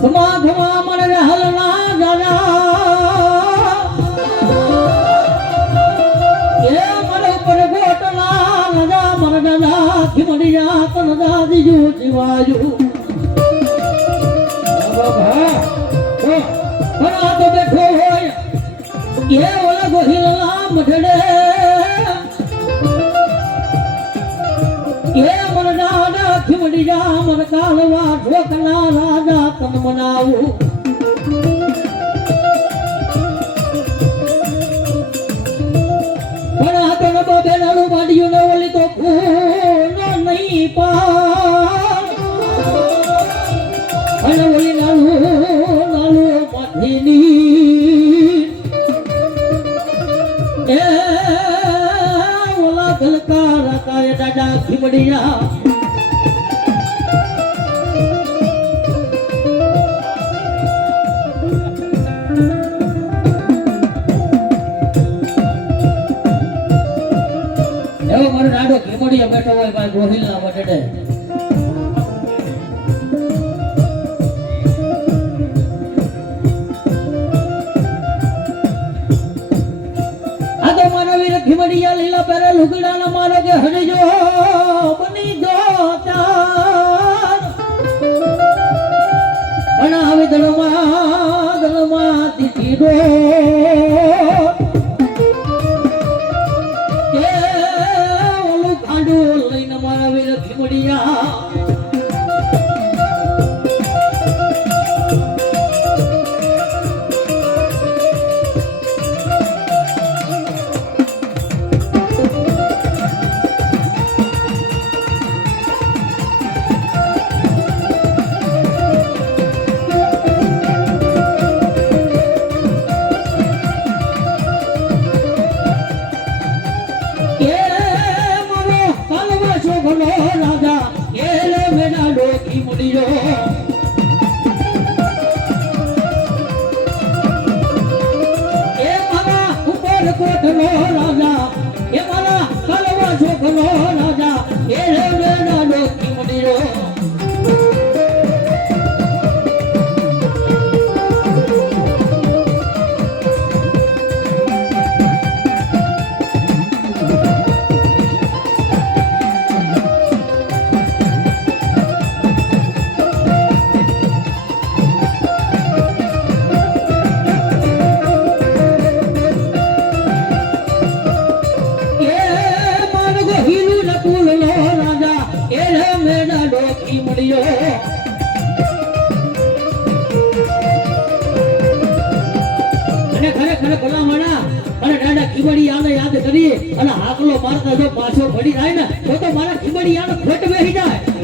ધમા ધમા મને હલના જાના એ મને પર ગોટલા નદા મરદના ખીમડિયા તનદા દીજુ જીવાજુ બાબા બરા તો બેઠો હોય એ ઓલા ગોહિલના મઢડે એ મરદાના ખીમડિયા મર કાલવા ઢોકના રાજા તન મનાવું બરા તો નબો બેનાલું બાડિયું ન ઓલી તો ફૂલ નહીં પાર અને ઓલી નાલું નાલું માથીની એ ઓલા ગલકા કાય દાદા ખીમડિયા એવો મારો નાડો ખીમડિયા બેઠો હોય ભાઈ ગોહિલના મઢડે ખીમડિયા લીલા પેરે લુગડા ના મારો કે હડજો બની દો ચાર અને હવે દળમાં દીધી દો કે ઓલું ખાંડું લઈને મારા વીર ખીમડિયા રાજા એલે મેના ડોકી મુડીયો એ મારા ઉપર કોટનો રાજા એ મારા કલવા છોકરો રાજા એલે મેના ડોકી મુડીયો અને ખરેખર ભલામણા અને દાદા ખીમડિયાને યાદ કરી અને હાકલો મારતા જો પાછો પડી જાય ને તો મારા ખીમડિયાને ખોટ બેસી જાય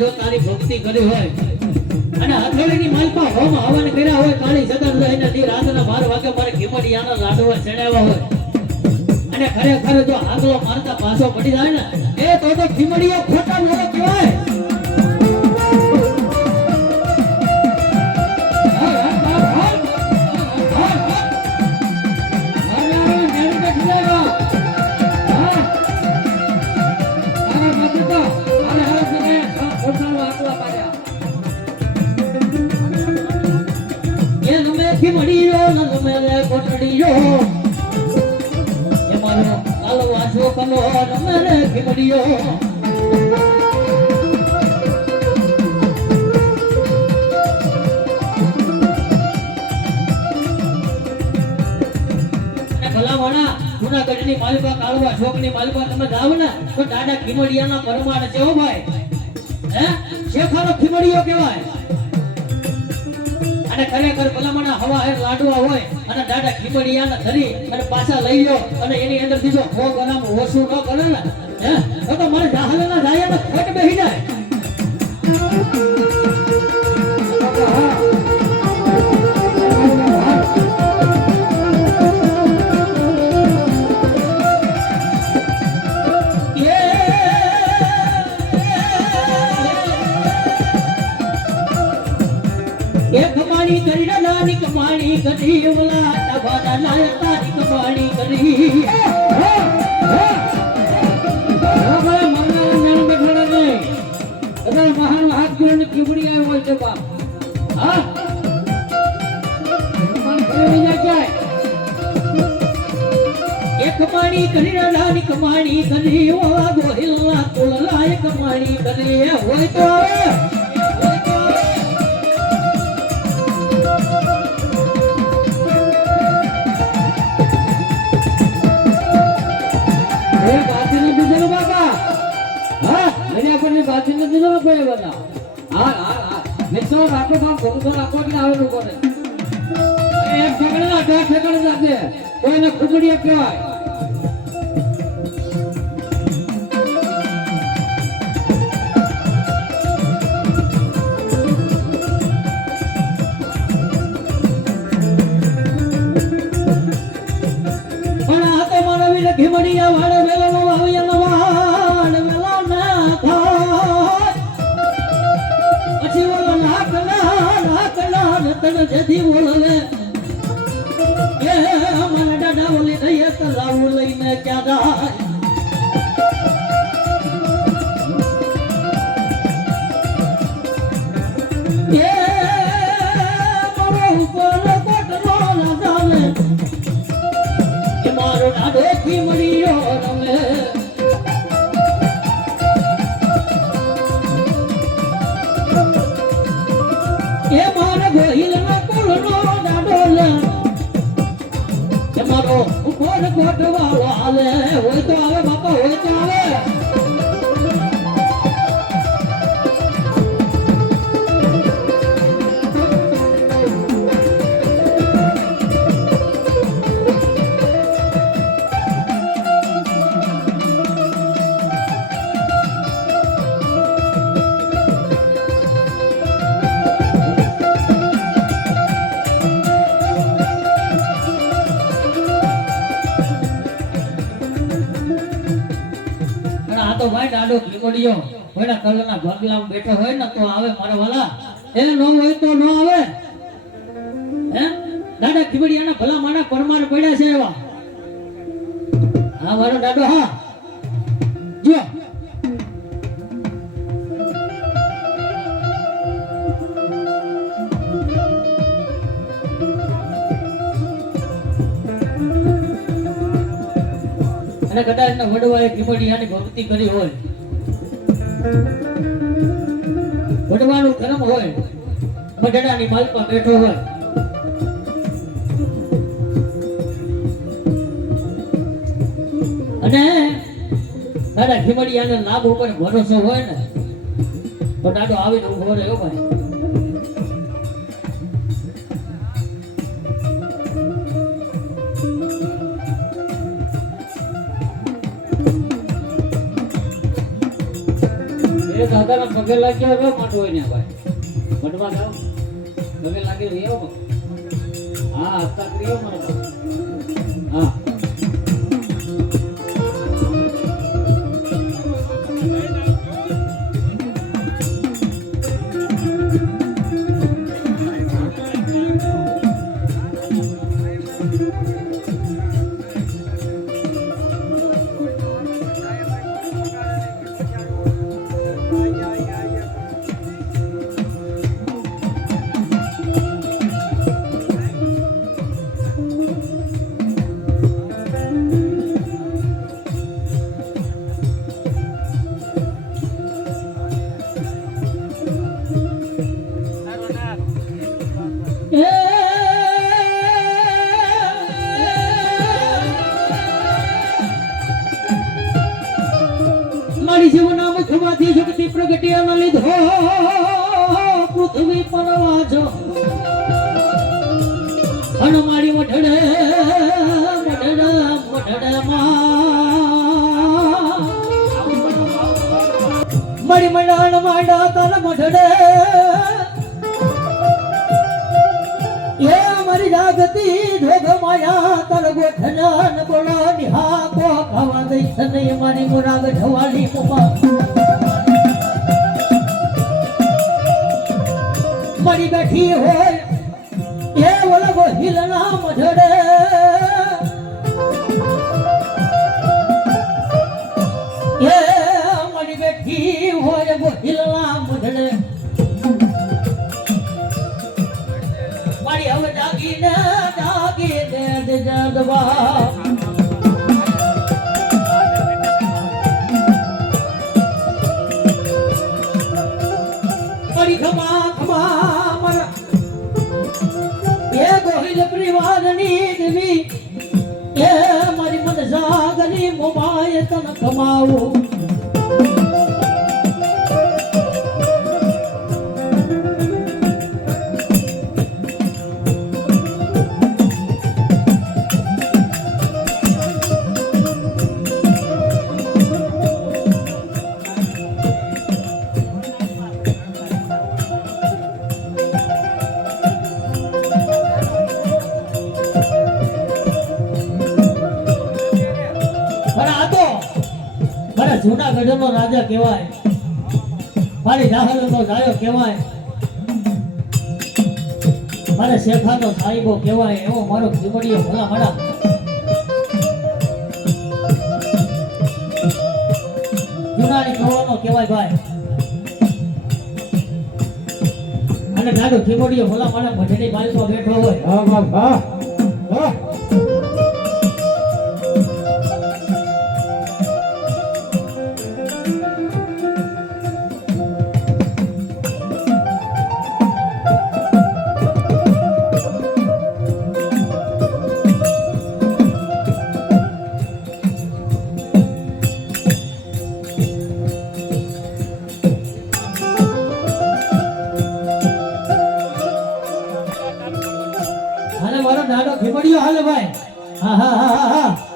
જો તારી ભક્તિ કરી હોય અને હથોડીની માલપા હોમ હવન કર્યા હોય કાળી સદર રહીને દી રાતના 12 વાગે મારે ખીમડિયાના લાડવા ચડાવ્યા હોય અને ખરેખર જો આગલો મારતા પાછો પડી જાય ને એ તો ખીમડિયો ખોટા લોકો કહેવાય. ખીમડિયો નંદ મેલે કોટડીયો એમાનો કાલો વાસો કનો નંદ મેલે ખીમડિયો અને ભલામણા જૂનાગઢની માલિકા કાળવા શોકની માલિકા તમે જાવ ને તો દાદા ખીમડિયાના પરમાણ છે હો ભાઈ. હે શેખાનો ખીમડિયો કહેવાય. અને ખરેખર ભલામણા હવા હે લાડવા હોય અને દાદા ખીમડિયાના ધરી અને પાછા લઈ લો અને એની અંદર બીજો 100 ગ્રામ ઓછું ન કરે ને હે તો મારે જાહલના જાયાને ખોટ બેહી જાય. કમાણી કરી નાની કમાણી કરી ઓલા ડાબાના નાયતાની કમાણી કરી મહાન હાથ જોડે ખીમડી આવ્યો હોય છે બાપ. હા કમાણી કરી નાની કમાણી કરી ઓલા ગોહિલના તુલલાય કમાણી કરી હોય તો કોઈને ખુદડીએ કહેવાય. પણ આ તો મારા વીર ખીમડિયા વાળે વેલો વાવ્યા વાડ વેલા ના થાય પછી ઓલો નાકલા રતન જેથી બોલવે એ અમારા દાદા ઓલી દઈએ તલાવ લઈને ક્યાં જાય મારો ઉપર કોટનો ના જાને કે મારો દાદો ખીમડિયો રમે એ મારા ગોહિલના કુળનો દાદો લે મારો ઉપર કોટ વાળો આવે હોય તો આવે બાપા હોય તો આવે. તો ભાઈ દાડો ખીમડિયો કોઈના કલરના ભાગલામાં બેઠો હોય ને તો આવે મારા વાલા એ નો હોય તો નો આવે. હે દાદા ખીમડિયાના ભલા માના પરમાર પડ્યા છે એવા. હા મારો દાડો હા જો અને કદાચ ના વડવાએ ખીમડિયાની ભક્તિ કરી હોય વડવાનું ધર્મ હોય મઢડાની માલપા બેઠો હોય અને દાદા ખીમડિયાને લાભ ઉપર ભરોસો હોય ને તો દાદો આવીને ઉભો રહ્યો ભાઈ. દાદાના પગે લાગ્યો હવે માટો હોય ને ભાઈ મટવા જાવ પગે લાગી રહ્યો હા હસ્તા કર્યો મારો હા મારી જીવના મુખમાંથી શક્તિ પ્રગટ્યાના લીધો પૃથ્વી પર વાજો અને મારી મઢડે મારી મંડાણ માંડા તારા મઢડે એ મારી જાગતી ઢોગ માયા તર ગોઠના ન બોલા નિહા કો ખાવા દઈ તને મારી મુરાગ ઢવાલી મુમા મારી બેઠી હોય એ ઓલગો હિલના મઢડે એ મારી બેઠી હોય ગો હિલના મઢડે હવે જાગીને જગવા મારી ખમા મારા એ ગોહિલ પરિવારની દેવી એ મારી મન જાગની મોમાય તન કમાવું જૂનાગઢ નો રાજા કહેવાય મારી જાહલ નો જાયો કહેવાય મારે શેખા નો સાહિબો કહેવાય એવો મારો જીવડીયો ભલા મારા જૂનાની કહેવાનો કહેવાય ભાઈ અને ગાડો જીવડીયો ભલા મારા ભજની બાજુમાં બેઠો હોય હા હા હા નાનો ખીમડીયો હાલે ભાઈ હા હા હા હા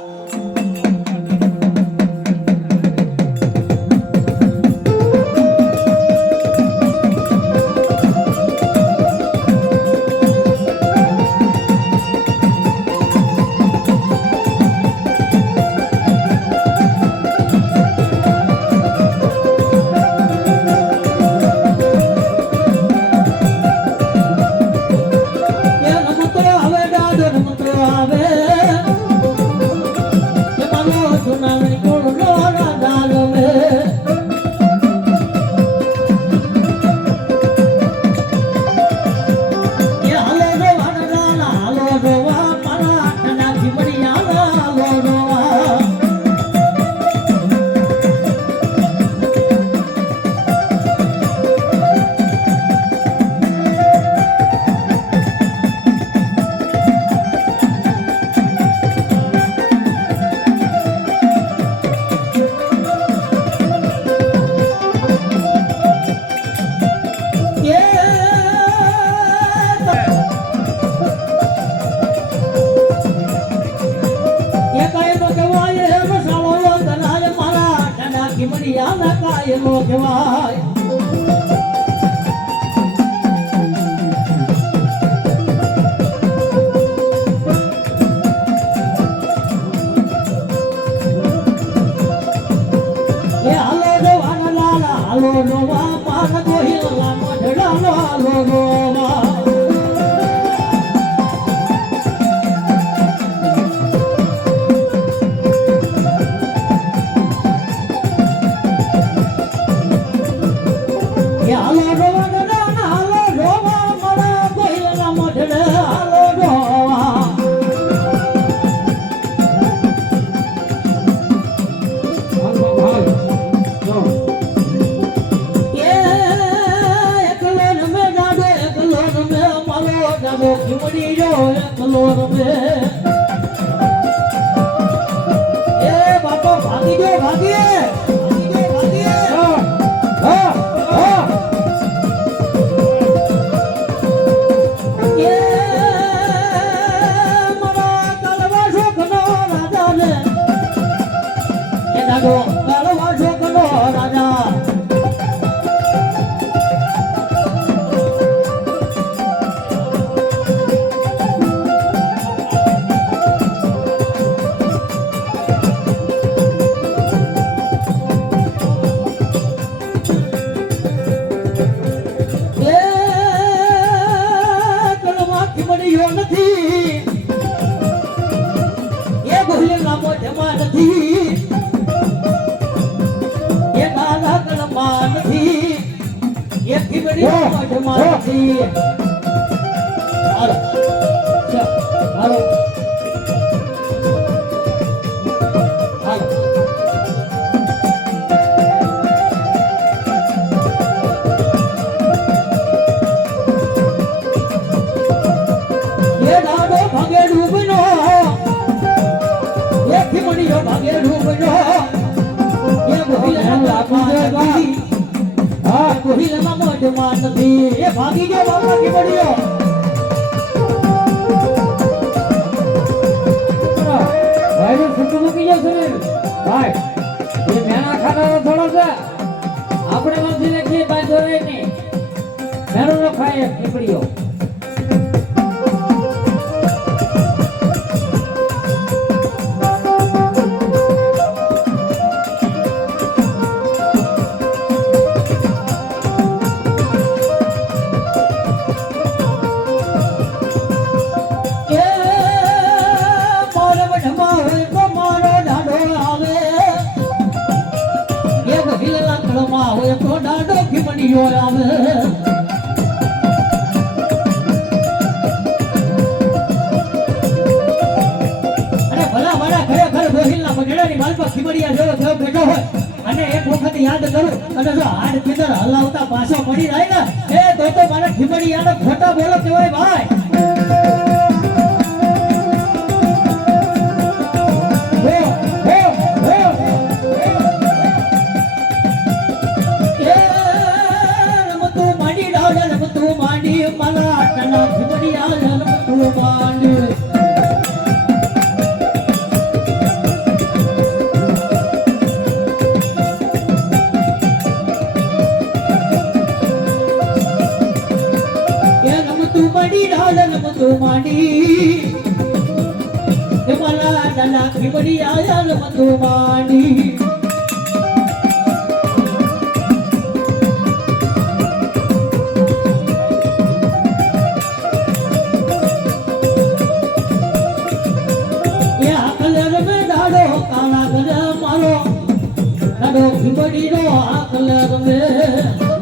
ખીમડીયા ના કાયલો કહેવાય એકલો રમે એ બાપા ભાગી ગયો ભાગી ભાગી ગયો બાપા કે પડ્યો ભાઈ સુખ મૂકી ગયો શરીર ભાઈ એ મેણા ખાનારો થોડો છે આપણે નથી લખીએ ભાઈ દોરે નહીં મેણો નો ખાય નીકળ્યો યાદ કરું અને જો હાડ કિંદર હલાવતા પાછો પડી જાય ને એ તો મારા ખીમડી આને ખોટા બોલો કેવાય ભાઈ રમતું માંડી મારા ટના ખીમડી આ રમતું માંડી ખીમડી આયા રમતું માંડી એ આ કલર મે દાડો કાળા ઘર મારો દાડો ખીમડી નો આ કલર મે